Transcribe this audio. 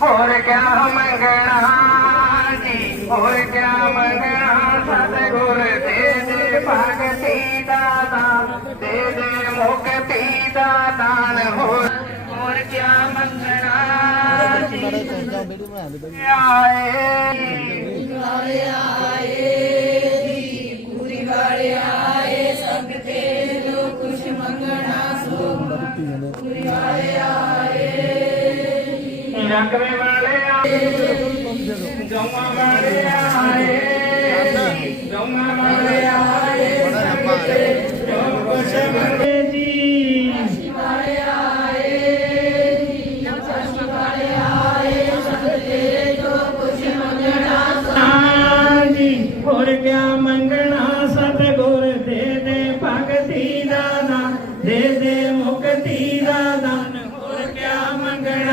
ਹੋਰ ਕਿਆ ਮੰਗਣਾ ਜੀ ਹੋਰ ਕਿਆ ਮੰਗਣਾ ਸਤਿਗੁਰ ਦੇ ਦੇ ਭਗਤੀ ਦਾ ਦਾਨ ਦੇ ਦੇ ਮੁਕਤੀ ਦਾ ਦਾਨ ਹੋਰ ਹੋਰ ਕਿਆ ਮੰਗਣਾ ਜੀ ਆਏ ਰਕਵੇ ਵਾਲੇ ਆਏ ਗਊਆਂ ਵਾਲੇ ਆਏ ਗਊਆਂ ਵਾਲੇ ਆਏ ਜੋ ਕੁਛ ਮੰਗੇ ਜੀ ਹੋਰ ਕਿਆ ਮੰਗਣਾ ਸਤਿਗੁਰ ਦੇ ਦੇ ਭਗਤੀ ਦਾ ਦਾਨ ਦੇ ਦੇ ਮੁਕਤੀ ਦਾ ਦਾਨ